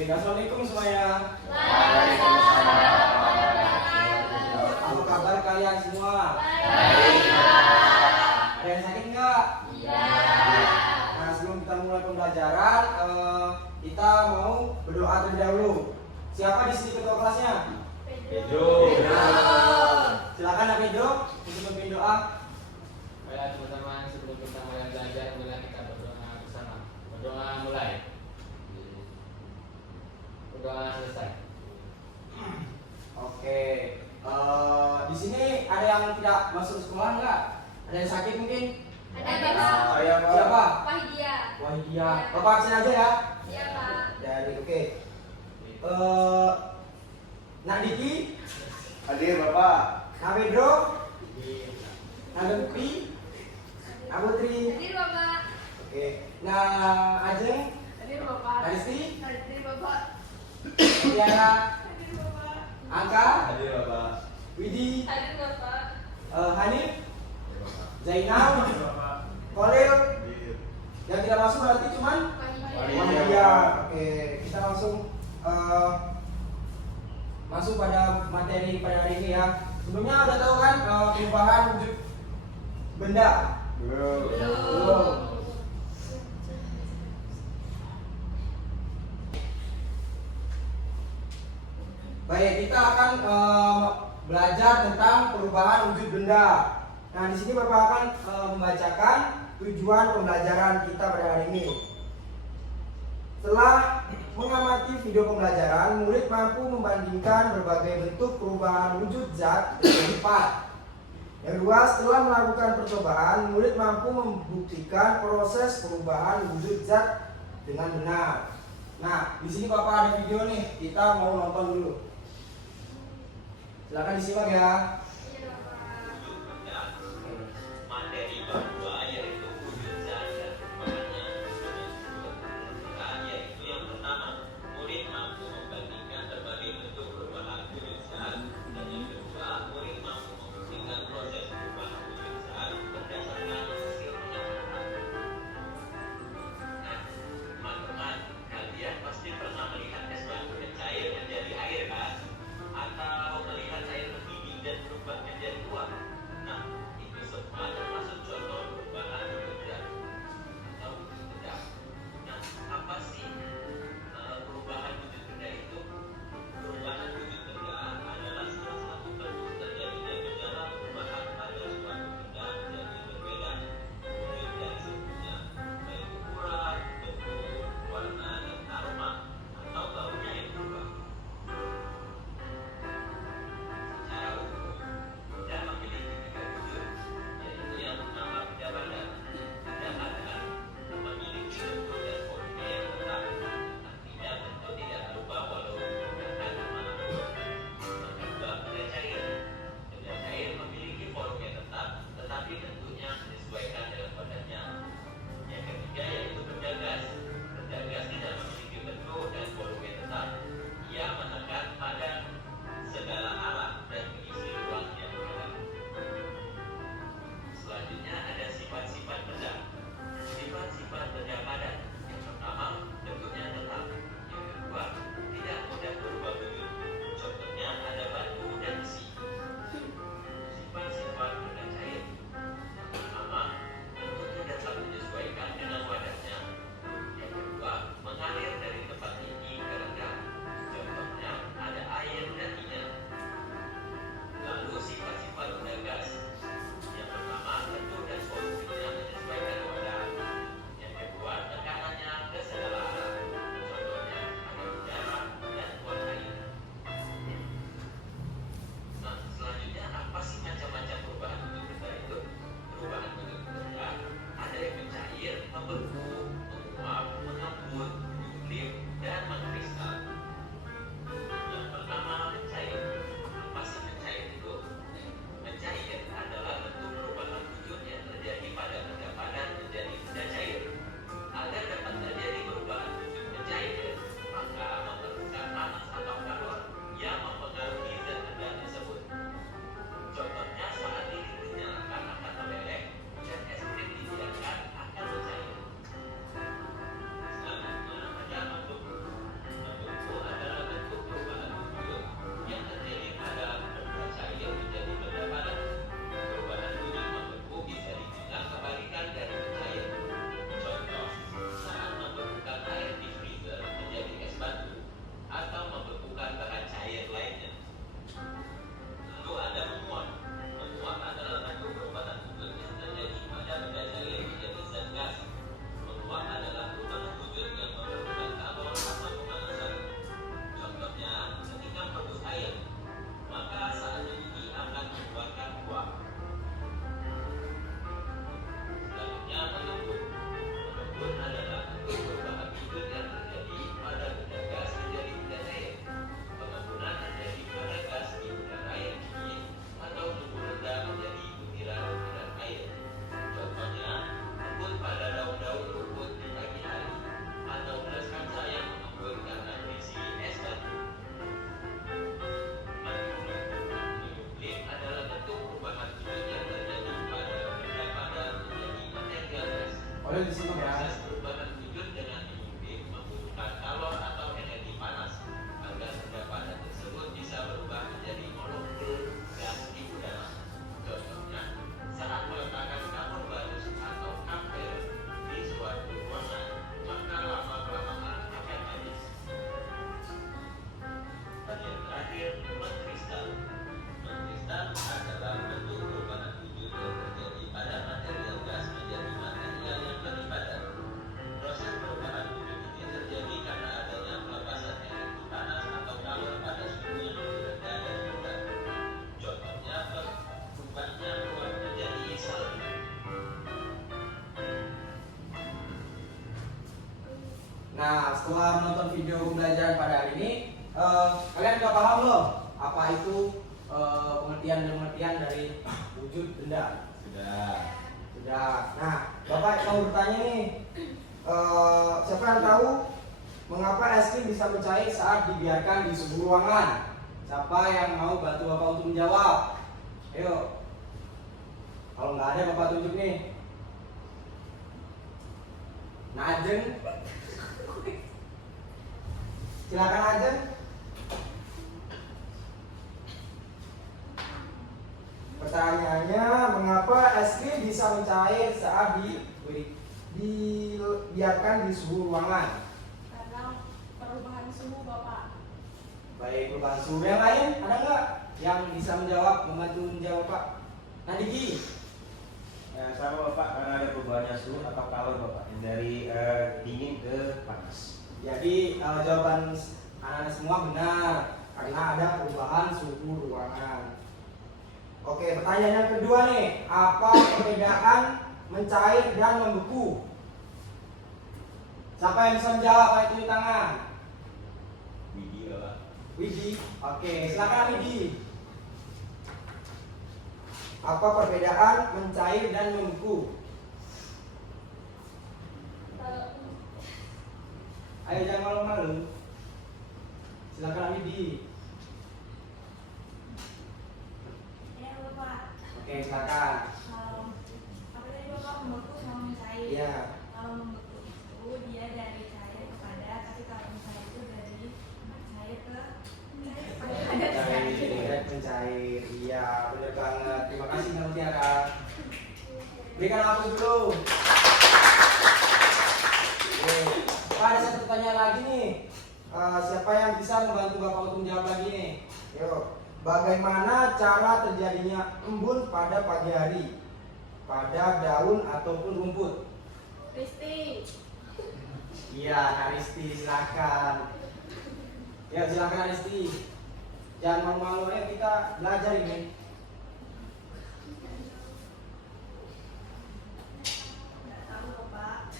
Assalamualaikum semuanya. Apa kabar kalian semua? Ada yang sakit nggak? Nah, sebelum kita mulai pembelajaran, kita mau berdoa terlebih dahulu. Siapa di sini ketua kelasnya? Pedro. Silakan Nak Pedro untuk memimpin doa. Baiklah teman-teman, sebelum kita mulai belajar, mulai kita berdoa bersama. Berdoa mulai. Berdoa selesai. Oke. Di sini ada yang tidak masuk sekolah nggak? Ada yang sakit mungkin? Ada Bapak. Saya Pak. Siapa? Wahidya. Wahidya. Bapak absen aja ya. Iya Pak. Jadi oke. Nak Diki, Hadir Bapak. Nak Pedro, Nak Gempi, Nak Putri, Hadir Bapak. oke. Nak Ajeng, Hadir Bapak. Nak Rizky, Hadir Bapak. Tiara, Hadir Bapak. Angka, Hadir Bapak. Widi, Hadir Bapak. Hanif, Zainal, Kolil. Hadir. Yang tidak masuk berarti cuman Wahidya. Wahidya. Oke, kita langsung masuk pada materi pada hari ini ya. Sebelumnya udah tahu kan perubahan wujud benda? Belum. Baik, kita akan belajar tentang perubahan wujud benda. Nah, di sini Bapak akan membacakan tujuan pembelajaran kita pada hari ini. Setelah mengamati video pembelajaran, murid mampu membandingkan berbagai bentuk perubahan wujud zat dengan cepat. Yang kedua, setelah melakukan percobaan, murid mampu membuktikan proses perubahan wujud zat dengan benar. Nah, di sini Bapak ada video nih, kita mau nonton dulu. Silakan disimak ya. Iya Bapak. Materi kedua yaitu wujud zat dan perubahannya dengan yaitu yang pertama, murid mampu membandingkan berbagai bentuk perubahan wujud zat, dan yang kedua, murid mampu membuktikan proses perubahan wujud zat berdasarkan hasil pengamatan. Nah, teman-teman, kalian pasti pernah melihat es batu dan cair menjadi air kan? Atau melihat air mendidih dan berubah Boleh disimak ya. Proses perubahan wujud dengan mengubah membutuhkan kalor atau energi panas agar benda padat tersebut bisa berubah menjadi molekul gas di udara. Contohnya, saat meletakkan karbon barus atau kapel di suatu ruangan, maka lama-kelamaan akan habis. Bagian terakhir, mengkristal. Mengkristal adalah bentuk perubahan wujud yang terjadi pada material gas menjadi material yang lebih padat. Proses perubahan wujud ini terjadi karena adanya pelepasan energi panas atau kalor pada suhu yang lebih rendah dari rendah. Contohnya, berubahnya uap menjadi salju. Nah, setelah menonton video pembelajaran pada hari ini, kalian udah paham belum apa itu pengertian dari wujud benda? Sudah. Sudah. Nah, Bapak mau bertanya nih, siapa yang tahu mengapa es krim bisa mencair saat dibiarkan di suhu ruangan? Siapa yang mau bantu Bapak untuk menjawab? Ayo. Kalau nggak ada, Bapak tunjuk nih. Najeng. Silakan Najeng. Pertanyaannya, mengapa es krim bisa mencair saat dibiarkan di suhu ruangan? Karena perubahan suhu Bapak. Baik, perubahan suhu. Yang lain ada nggak yang bisa menjawab, membantu menjawab Pak? Nadiki. Ya, sama Bapak, karena ada perubahannya suhu atau kalor Bapak, dari dingin ke panas. Jadi jawaban anak-anak semua benar karena ada perubahan suhu ruangan. Oke, pertanyaan yang kedua nih, apa perbedaan mencair dan membeku? Siapa yang bisa menjawab? Ayo tunjuk tangan. Widi Bapak. Widi. Oke, silakan Widi. Apa perbedaan mencair dan membeku? Ayo jangan malu-malu. Silakan Widi. Ya Bapak. Oke, silakan. Kalau apa tadi Bapak membeku sama mencair? Iya. Kalau membeku itu dia dari cair ke padat, tapi kalau mencair itu dari cair ke padat. Mencair, mencair. Iya, benar banget. Terima kasih Mbak Mutiara. Berikan aplaus dulu. Oke. Pak, ada satu pertanyaan lagi nih. Siapa yang bisa membantu Bapak untuk menjawab lagi nih? Yuk. Bagaimana cara terjadinya embun pada pagi hari? Pada daun ataupun rumput? Kristi. Iya, Aristi, silakan. Ya, silakan Aristi. Jangan malu-malu, ayo kita belajar ini. Nggak tahu Bapak.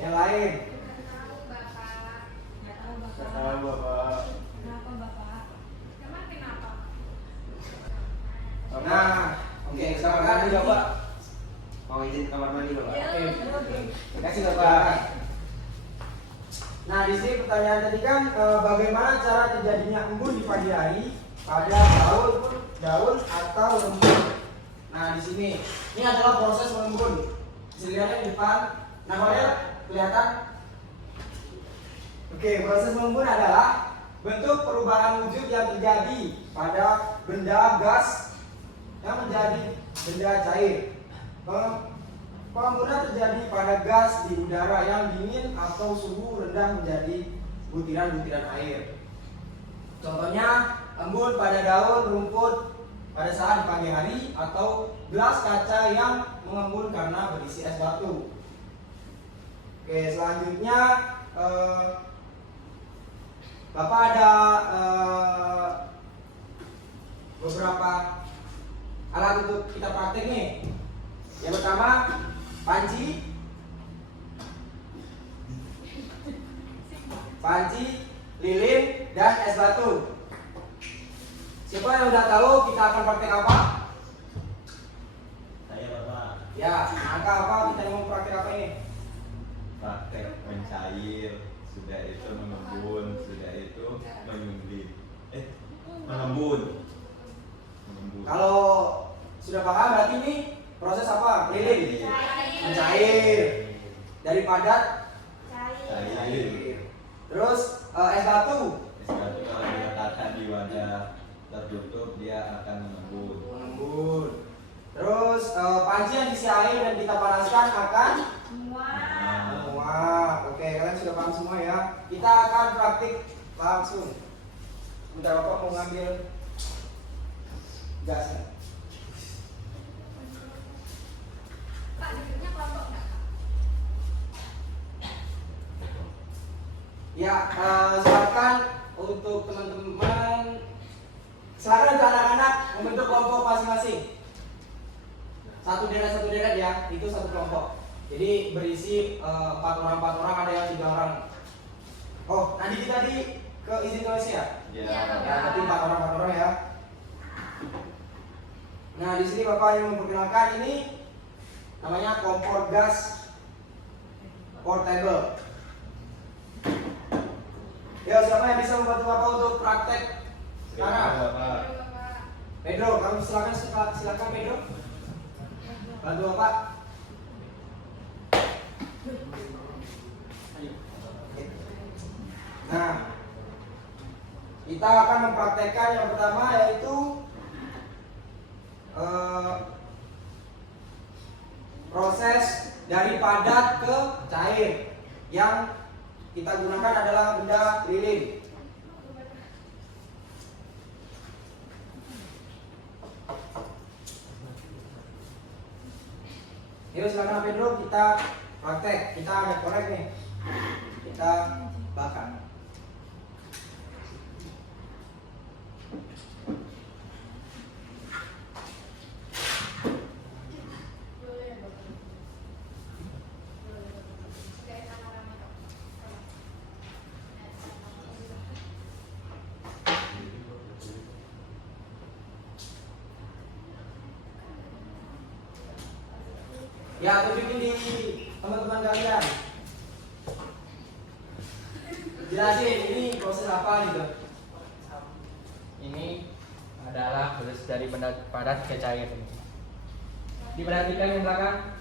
Yang lain. Nggak tahu Bapak. Nggak tahu Bapak. Tahu Bapak. Kenapa Bapak? Emang kenapa? Nah, oke, silakan Bapak. Mau izin ke kamar mandi Bapak? Ya, oke. Terima kasih Bapak. Nah, di sini pertanyaan tadi kan bagaimana cara terjadinya embun di pagi hari pada daun atau rumput. Nah, di sini ini adalah proses mengembun. Bisa dilihat di depan. Nah, model kelihatan. Oke, proses mengembun adalah bentuk perubahan wujud yang terjadi pada benda gas yang menjadi benda cair. Pengembunan terjadi pada gas di udara yang dingin atau suhu rendah menjadi butiran-butiran air. Contohnya, embun pada daun rumput pada saat di pagi hari atau gelas kaca yang mengembun karena berisi es batu. Oke, selanjutnya Bapak ada beberapa alat untuk kita praktek nih. Yang pertama, panci, lilin, dan es batu. Siapa yang udah tahu kita akan praktek apa? Saya Bapak. Ya, angka apa kita mau praktek apa ini? Praktek mencair, sudah itu mengembun, sudah itu menyembelih. Mengembun. Kalau sudah paham berarti ini proses apa? Lilin, mencair. dari padat cair. Terus es batu Es batu kalau diletakkan di wadah tertutup dia akan mengembun. Terus panci yang diisi air dan kita panaskan akan Muat. menguap. Oke, kalian sudah paham semua ya. Kita akan praktik langsung. Bentar, Bapak mau ngambil gasnya. Pak, duduknya kelompok nggak? Ya, silakan untuk teman-teman, silakan untuk anak-anak membentuk kelompok masing-masing. Satu deret ya, itu satu kelompok. Jadi berisi 4 orang, ada yang 3 orang. Oh, Nadi tadi ke izin tulis ya? Ya. Ya, nanti 4 orang ya. Nah, di sini Bapak yang memperkenalkan ini namanya kompor gas portable. Ya, siapa yang bisa membantu Bapak untuk praktek sekarang? Pedro, kamu silakan Pedro. Bantu Bapak. Nah, kita akan mempraktekkan yang pertama yaitu proses dari padat ke cair. Yang kita gunakan adalah benda lilin. Yuk silakan Pedro, kita praktek. Kita ada korek nih. Kita bakar. Ya, tunjukin di teman-teman kalian. Jelasin ini proses apa gitu. Ini adalah proses dari benda padat ke cair. Diperhatikan yang belakang.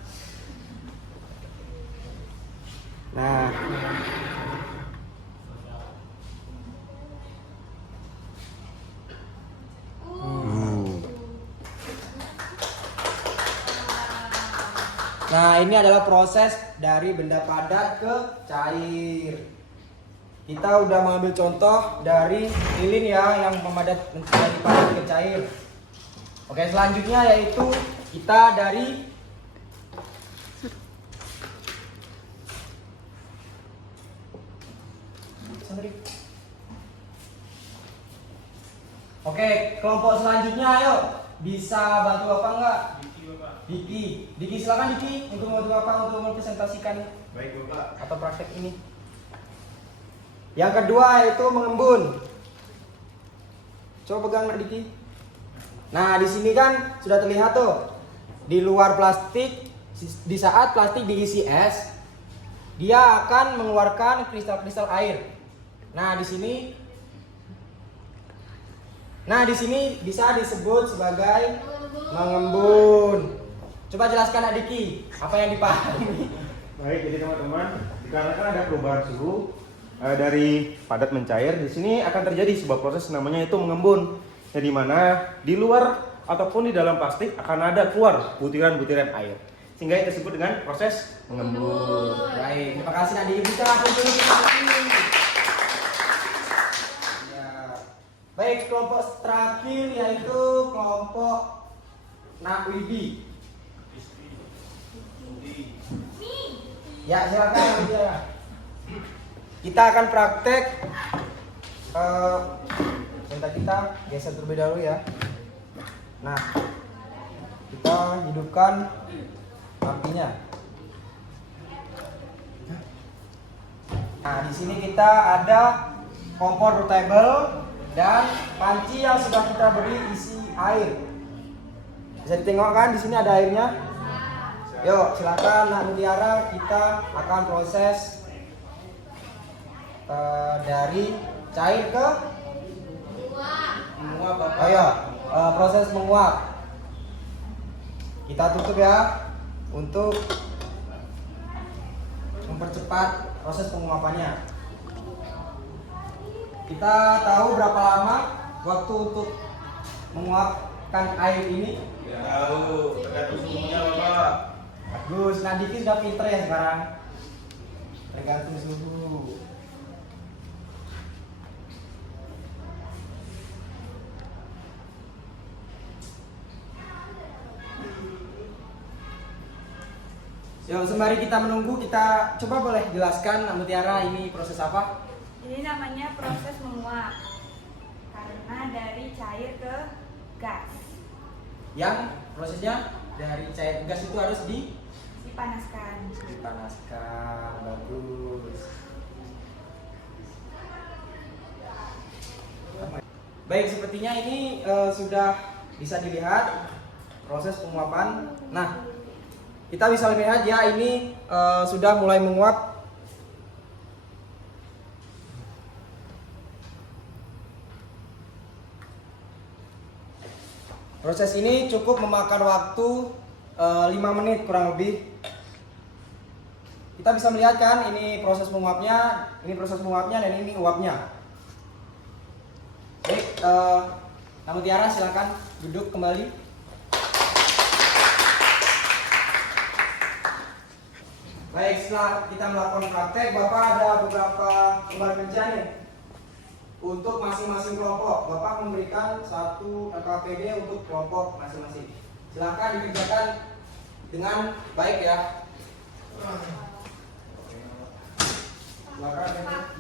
Nah, Nah, ini adalah proses dari benda padat ke cair. Kita udah mengambil contoh dari lilin ya yang memadat dari padat ke cair. Oke, selanjutnya yaitu kita dari Oke, kelompok selanjutnya ayo. Bisa bantu Bapak enggak? Diki, silakan Diki untuk membantu Bapak untuk mempresentasikan Baik Bapak. atau praktek ini. Yang kedua yaitu mengembun. Coba pegang Nak Diki. Nah, di sini kan sudah terlihat tuh. Di luar plastik, di saat plastik diisi es, dia akan mengeluarkan kristal-kristal air. Nah, di sini bisa disebut sebagai mengembun. Coba jelaskan Nak Diki, apa yang dipahami? Baik, jadi teman-teman, dikarenakan ada perubahan suhu dari padat mencair, di sini akan terjadi sebuah proses namanya itu mengembun. Di mana di luar ataupun di dalam plastik akan ada keluar butiran-butiran air, sehingga itu disebut dengan proses mengembun. Baik, terima kasih Nak Diki. Bisa langsung dulu kita ya. Baik, kelompok terakhir yaitu kelompok Nak Widi. Ya, silakan ya. Kita akan praktek. Minta kita geser terlebih dahulu ya. Nah, kita hidupkan apinya. Nah, di sini kita ada kompor portable dan panci yang sudah kita beri isi air. Bisa ditengok kan di sini ada airnya? Yuk, silakan Nak Mutiara, kita akan proses dari cair ke menguap. Ayo, proses menguap. Kita tutup ya untuk mempercepat proses penguapannya. Kita tahu berapa lama waktu untuk menguapkan air ini? Ya tahu, tergantung suhunya Bapak. Bagus, nah Diki sudah pinter ya sekarang. Tergantung suhu. Yuk, sembari kita menunggu, kita coba boleh jelaskan Mutiara ini proses apa? Ini namanya proses menguap karena dari cair ke gas. Yang prosesnya dari cair ke gas itu harus Dipanaskan. dipanaskan. Bagus. Baik, sepertinya ini sudah bisa dilihat proses penguapan. Nah, kita bisa lihat ya, ini sudah mulai menguap. Proses ini cukup memakan waktu 5 menit kurang lebih. Kita bisa melihat kan, ini proses menguapnya, dan ini uapnya. Baik, Namu Tiara silakan duduk kembali. Baik, setelah kita melakukan praktek, Bapak ada beberapa lembar kerja nih untuk masing-masing kelompok. Bapak memberikan satu LKPD untuk kelompok masing-masing. Silakan dikerjakan dengan baik ya. Silakan.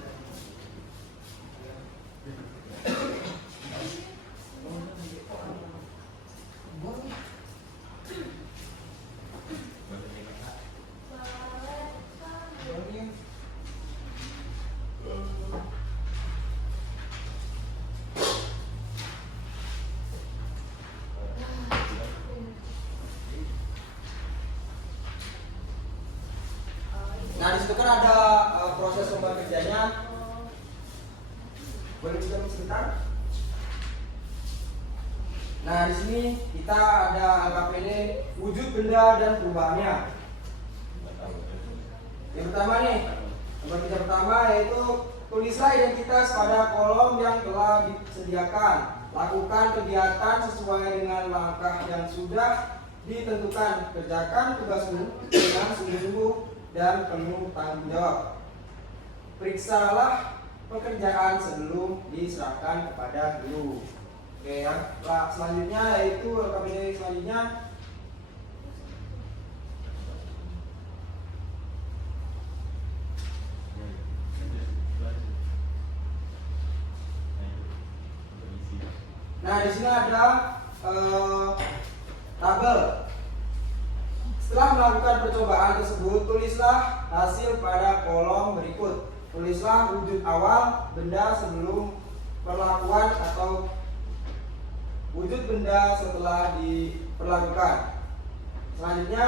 Nah, di situ kan ada proses lembar kerjanya. Boleh kita sebentar? Nah, di sini kita ada LKPD wujud benda dan perubahannya. Yang pertama nih, lembar kerja pertama yaitu tulislah identitas pada kolom yang telah disediakan. Lakukan kegiatan sesuai dengan langkah yang sudah ditentukan. Kerjakan tugasmu dengan sungguh-sungguh dan penuh tanggung jawab. Periksalah pekerjaan sebelum diserahkan kepada guru. Oke, yang selanjutnya yaitu LKPD selanjutnya. Nah, di sini ada tabel. Setelah melakukan percobaan tersebut, tulislah hasil pada kolom berikut. Tulislah wujud awal benda sebelum perlakuan atau wujud benda setelah diperlakukan. Selanjutnya,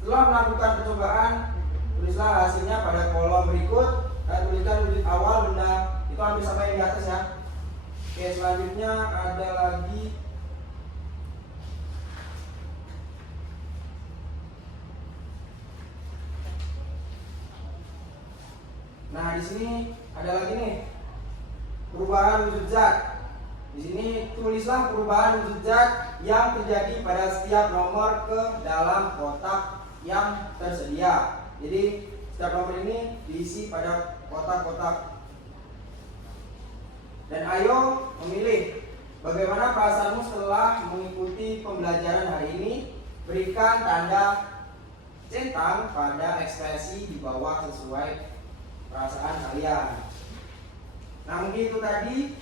setelah melakukan percobaan, tulislah hasilnya pada kolom berikut dan tuliskan wujud awal benda. Itu hampir sama yang di atas ya. Oke, selanjutnya ada lagi nah, di sini ada lagi nih perubahan wujud zat. Di sini tulislah perubahan wujud zat yang terjadi pada setiap nomor ke dalam kotak yang tersedia. Jadi setiap nomor ini diisi pada kotak-kotak. Dan ayo memilih bagaimana perasaanmu setelah mengikuti pembelajaran hari ini. Berikan tanda centang pada ekspresi di bawah sesuai perasaan kalian. Nah, mungkin itu tadi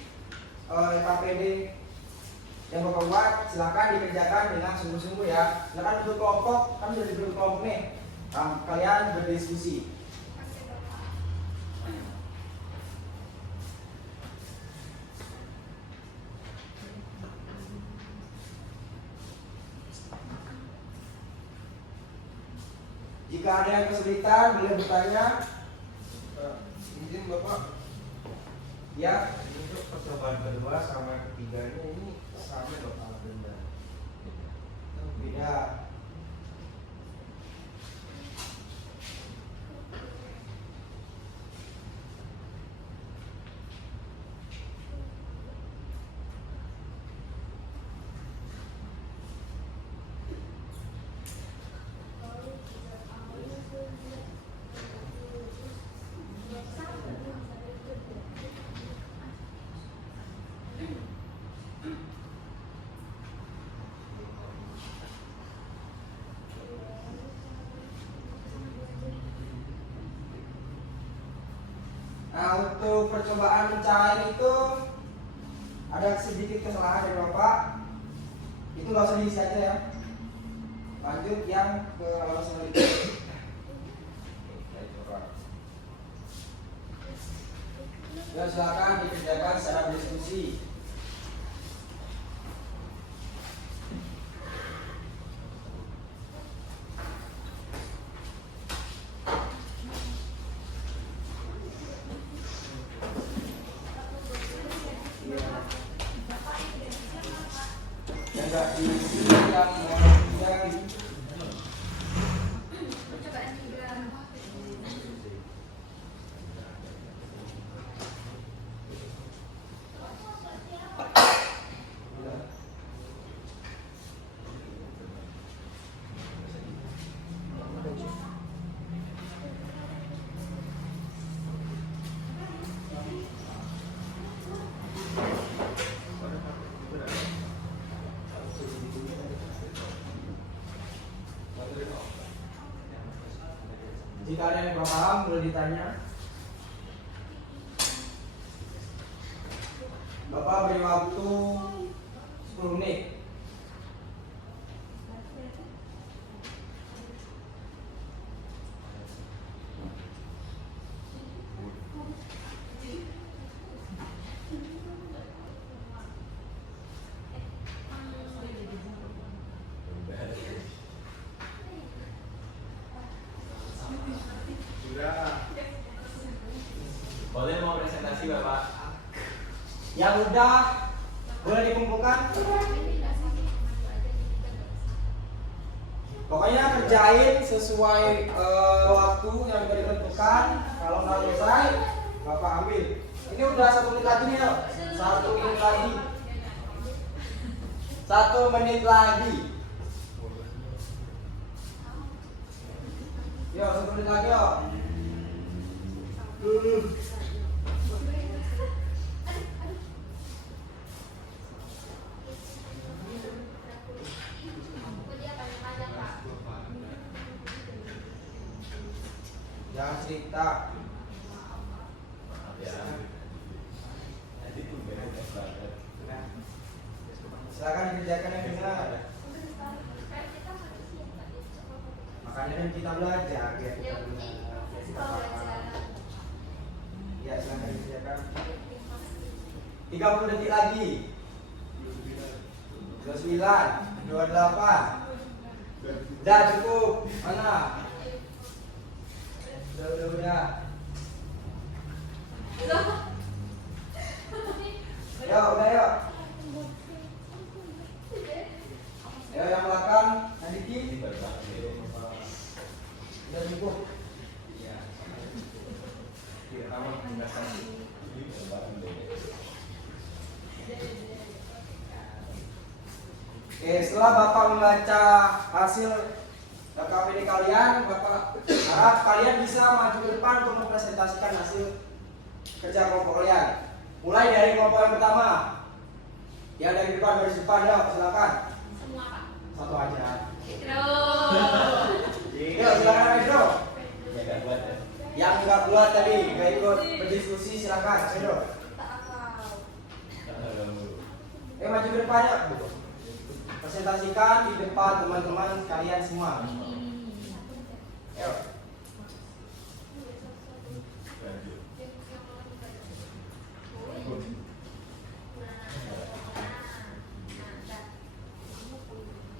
KPD yang Bapak buat. Silakan dikerjakan dengan sungguh-sungguh ya. Silakan duduk kelompok, kan sudah duduk kelompok nih. Kalian berdiskusi. Jika ada yang kesulitan, boleh bertanya. Izin Bapak. Ya, Untuk percobaan kedua sama ketiganya ini sama dong alat benda. beda. Nah, untuk percobaan mencair itu ada sedikit kesalahan dari Bapak. Itu nggak usah diisi aja ya. Lanjut yang ke halaman selanjutnya. Ya, silakan dikerjakan secara diskusi. Yang nggak diisi yang Percobaan 3. Jika ada yang kurang paham boleh ditanya. Bapak beri waktu 10 menit. Boleh mau presentasi Bapak? Yang udah boleh dikumpulkan. Pokoknya kerjain sesuai waktu yang sudah ditentukan. Kalau nggak selesai, Bapak ambil. Ini udah 1 menit lagi nih, yuk. 1 menit lagi. 1 menit lagi. Yuk, 1 menit lagi, yuk. Jangan cerita. Silakan dikerjakan yang benar. Makanya kan kita belajar biar kita benar. Biar kita paham. Ya, silakan dikerjakan. 30 detik lagi. 29, 28. Udah cukup. Mana? Udah. Yuk, udah yuk. Ayo yang belakang, Nadiki. Udah cukup. Oke, setelah Bapak membaca hasil KPD kalian, Bapak harap kalian bisa maju ke depan untuk mempresentasikan hasil kerja kelompok kalian. Mulai dari kelompok yang pertama. Yang dari depan, baris depan, yuk silakan. Semua Pak. Satu aja. Yuk silakan Pedro. Yang nggak buat tadi, nggak ikut berdiskusi silakan Pedro. Maju ke depan yuk. Presentasikan di depan teman-teman kalian semua. Ayo.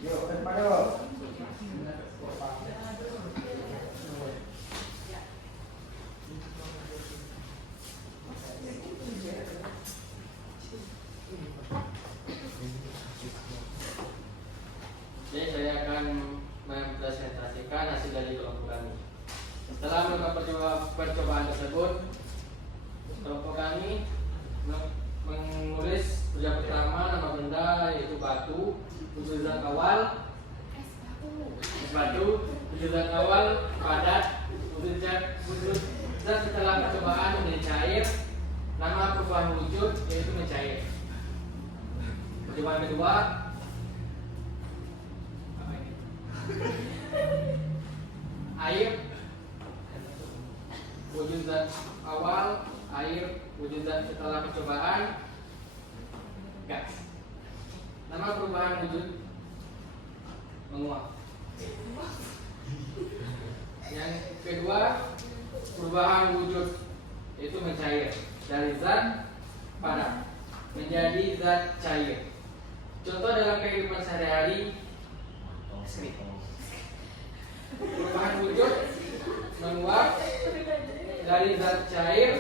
Yuk ke depan yuk. Jadi saya akan mempresentasikan hasil dari kelompok kami. Setelah melakukan percobaan tersebut, kelompok kami menulis kerja pertama nama benda yaitu batu, wujud zat awal, wujud zat awal padat, wujud zat setelah percobaan menjadi cair, nama perubahan wujud yaitu mencair. Percobaan kedua, air, wujud zat awal air, wujud zat setelah percobaan, gas. Nama perubahan wujud, menguap. Yang kedua, perubahan wujud yaitu mencair dari zat padat menjadi zat cair. Contoh dalam kehidupan sehari-hari, perubahan wujud menguap dari zat cair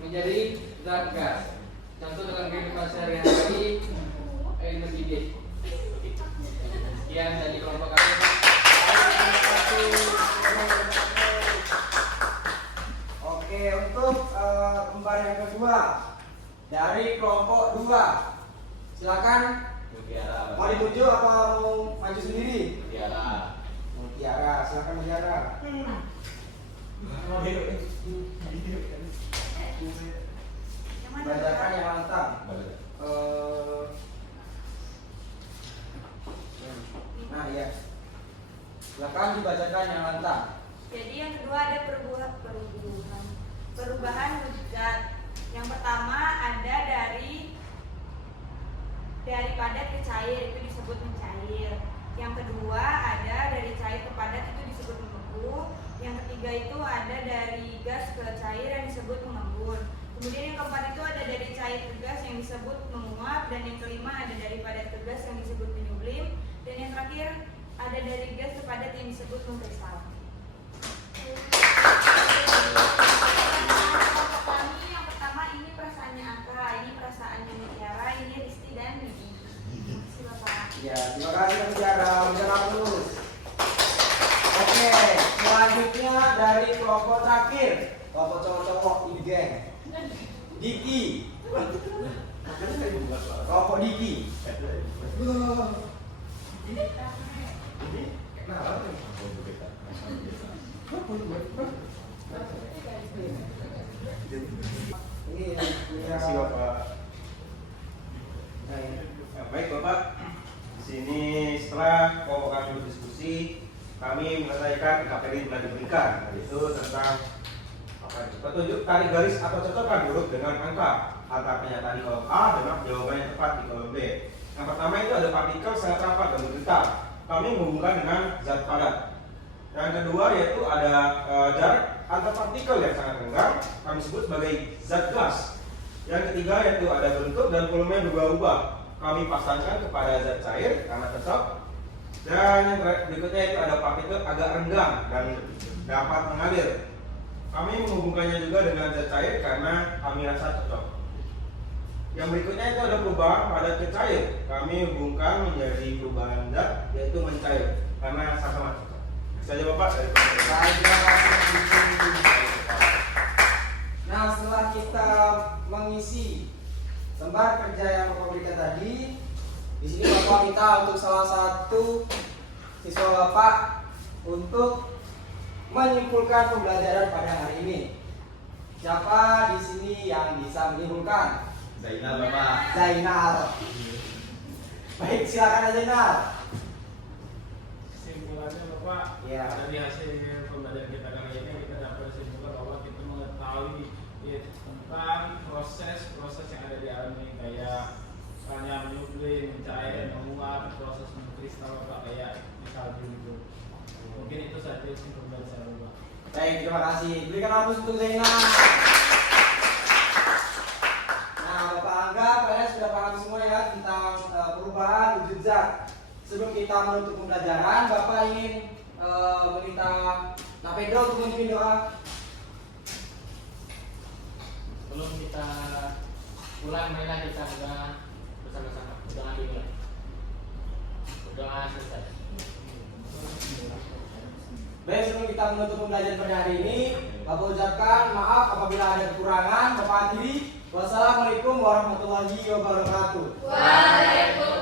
menjadi zat gas. Contoh dalam kehidupan sehari-hari, air mendidih. Sekian dari kelompok kami. Oke, untuk lembar yang kedua dari kelompok 2, silakan. Mutiara. Mau ditunjuk apa mau maju sendiri? Mutiara. Mutiara, silakan Mutiara. Yang mana? Bacakan yang lantang. Nah ya, silakan dibacakan yang lantang. Jadi yang kedua ada perubahan wujud zat. Yang pertama ada dari padat ke cair, itu disebut mencair. Yang kedua ada dari cair ke padat, itu disebut membeku. Yang ketiga itu ada dari gas ke cair yang disebut mengembun. Kemudian yang keempat itu ada dari cair ke gas yang disebut menguap. Dan yang kelima ada dari padat ke gas yang disebut menyublim. Dan yang terakhir ada dari gas ke padat yang disebut mengkristal. Kami yang pertama ini perasaannya Aka, ini perasaannya Mutiara, ini Risti dan Mimi. Terima kasih Bapak. Ya, terima kasih Mutiara. Mutiara terus. Oke, selanjutnya dari kelompok terakhir, kelompok cowok-cowok ini geng. Diki. Kelompok Diki. Ini Terima kasih Bapak. Baik Bapak, di sini setelah kelompok kami berdiskusi, kami menyelesaikan materi yang telah diberikan, yaitu tentang petunjuk tarik garis atau cocokkan huruf dengan angka antara pernyataan di kolom A dengan jawaban yang tepat di kolom B. Yang pertama itu ada partikel sangat rapat dan bergetar. Kami menghubungkan dengan zat padat. Yang kedua yaitu ada jarak antar partikel yang sangat renggang, kami sebut sebagai zat gas. Yang ketiga yaitu ada bentuk dan volume berubah-ubah, kami pasangkan kepada zat cair karena cocok. Dan yang berikutnya itu ada partikel agak renggang dan dapat mengalir. Kami menghubungkannya juga dengan zat cair karena kami rasa cocok. Yang berikutnya itu ada perubahan padat ke cair. Kami hubungkan menjadi perubahan zat yaitu mencair karena sama-sama cocok. Saja Bapak dari Baik, terima kasih. Nah, setelah kita mengisi lembar kerja yang Bapak berikan tadi, di sini Bapak minta untuk salah satu siswa Bapak untuk menyimpulkan pembelajaran pada hari ini. Siapa di sini yang bisa menyimpulkan? Zainal Bapak. Zainal. Baik, silakan Zainal. Kesimpulannya Bapak, Ya. dari hasil pembelajaran kita kali ini kita dapat simpulkan bahwa kita mengetahui tentang proses yang ada di alam ini, kayak misalnya menyublim, mencair, menguap, proses mengkristal Bapak, kayak di salju itu. Mungkin itu saja pembelajaran saya Bapak. Baik, terima kasih. Berikan aplaus untuk Zainal. Nah, Bapak anggap kalian sudah paham semua ya tentang perubahan wujud zat. Sebelum kita menutup pembelajaran, Bapak ingin meminta Napedo untuk memimpin doa. Sebelum kita pulang, marilah kita berdoa bersama-sama. Berdoa dimulai. Berdoa selesai. Baik, sebelum kita menutup pembelajaran pada hari ini, Bapak ucapkan maaf apabila ada kekurangan. Bapak akhiri. Wassalamualaikum warahmatullahi wabarakatuh. Waalaikumsalam.